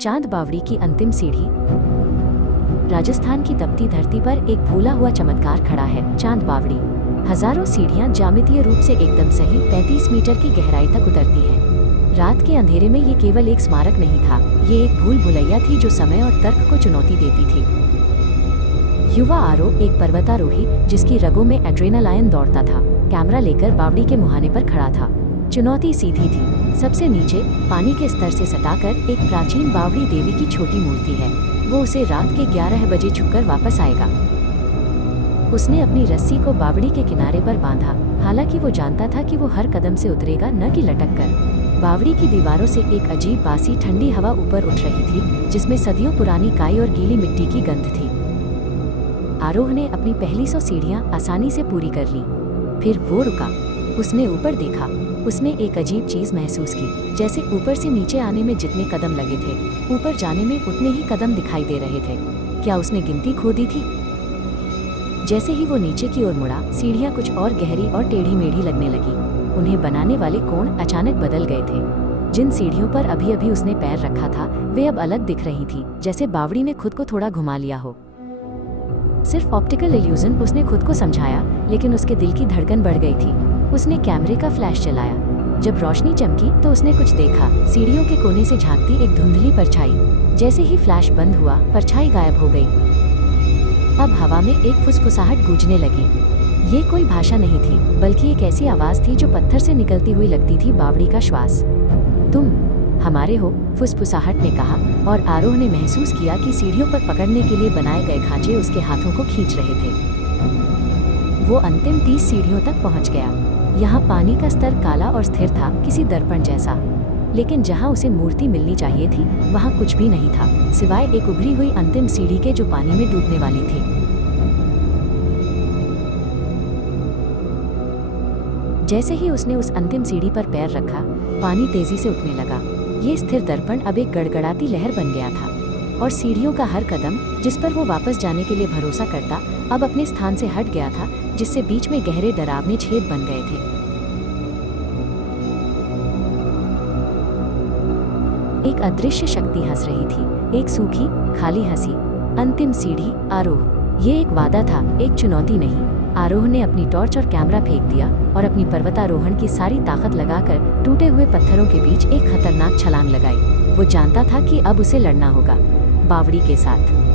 चांद बावड़ी की अंतिम सीढ़ी। राजस्थान की तपती धरती पर एक भूला हुआ चमत्कार खड़ा है, चांद बावड़ी। हजारों सीढ़ियां ज्यामितीय रूप से एकदम सही 35 मीटर की गहराई तक उतरती है। रात के अंधेरे में ये केवल एक स्मारक नहीं था, ये एक भूल भुलैया थी जो समय और तर्क को चुनौती देती थी। युवा आरोह एक पर्वतारोही जिसकी रगों में एड्रेनालाइन दौड़ता था, कैमरा लेकर बावड़ी के मुहाने पर खड़ा था। चुनौती सीधी थी। सबसे नीचे पानी के स्तर से सटाकर एक प्राचीन बावड़ी देवी की छोटी मूर्ति है। वो उसे रात के 11 बजे छूकर वापस आएगा। उसने अपनी रस्सी को बावड़ी के किनारे पर बांधा, हालांकि वो जानता था कि वो हर कदम से उतरेगा, न कि लटक कर। बावड़ी की दीवारों से एक अजीब बासी ठंडी हवा ऊपर उठ रही थी, जिसमें सदियों पुरानी काई और गीली मिट्टी की गंध थी। आरोह ने अपनी पहली 100 सीढ़ियां आसानी से पूरी कर ली। फिर वो रुका। उसने ऊपर देखा। उसने एक अजीब चीज महसूस की, जैसे ऊपर से नीचे आने में जितने कदम लगे थे, ऊपर जाने में उतने ही कदम दिखाई दे रहे थे। क्या उसने गिनती खो दी थी? जैसे ही वो नीचे की ओर मुड़ा, सीढ़ियां कुछ और गहरी और टेढ़ी मेढ़ी लगने लगी। उन्हें बनाने वाले कोण अचानक बदल गए थे। जिन सीढ़ियों पर अभी अभी उसने पैर रखा था, वे अब अलग दिख रही थी, जैसे बावड़ी ने खुद को थोड़ा घुमा लिया हो। सिर्फ ऑप्टिकल इल्यूजन, उसने खुद को समझाया, लेकिन उसके दिल की धड़कन बढ़ गई थी। उसने कैमरे का फ्लैश चलाया। जब रोशनी चमकी तो उसने कुछ देखा, सीढ़ियों के कोने से झांकती एक धुंधली परछाई। जैसे ही फ्लैश बंद हुआ, परछाई गायब हो गई। अब हवा में एक फुसफुसाहट गूंजने लगी। ये कोई भाषा नहीं थी, बल्कि एक ऐसी आवाज थी जो पत्थर से निकलती हुई लगती थी, बावड़ी का श्वास। तुम हमारे हो, फुसफुसाहट ने कहा, और आरोह ने महसूस किया कि सीढ़ियों पर पकड़ने के लिए बनाए गए खांचे उसके हाथों को खींच रहे थे। वो अंतिम 30 सीढ़ियों तक पहुंच गया। यहाँ पानी का स्तर काला और स्थिर था, किसी दर्पण जैसा। लेकिन जहाँ उसे मूर्ति मिलनी चाहिए थी, वहाँ कुछ भी नहीं था, सिवाय एक उभरी हुई अंतिम सीढ़ी के जो पानी में डूबने वाली थी। जैसे ही उसने उस अंतिम सीढ़ी पर पैर रखा, पानी तेजी से उठने लगा। ये स्थिर दर्पण अब एक गड़गड़ाती लहर बन गया था, और सीढ़ियों का हर कदम, जिस पर वो वापस जाने के लिए भरोसा करता, अब अपने स्थान से हट गया था, जिससे बीच में गहरे डरावने छेद बन गए थे। एक अदृश्य शक्ति हंस रही थी, एक सूखी, खाली हंसी। अंतिम सीढ़ी, आरोह। ये एक वादा था, एक चुनौती नहीं। आरोह ने अपनी टॉर्च और कैमरा फेंक दिया और अपनी पर्वतारोहण की सारी ताकत लगाकर टूटे हुए पत्थरों के बीच एक खतरनाक छलांग लगाई। वो जानता था कि अब उसे लड़ना होगा, बावड़ी के साथ।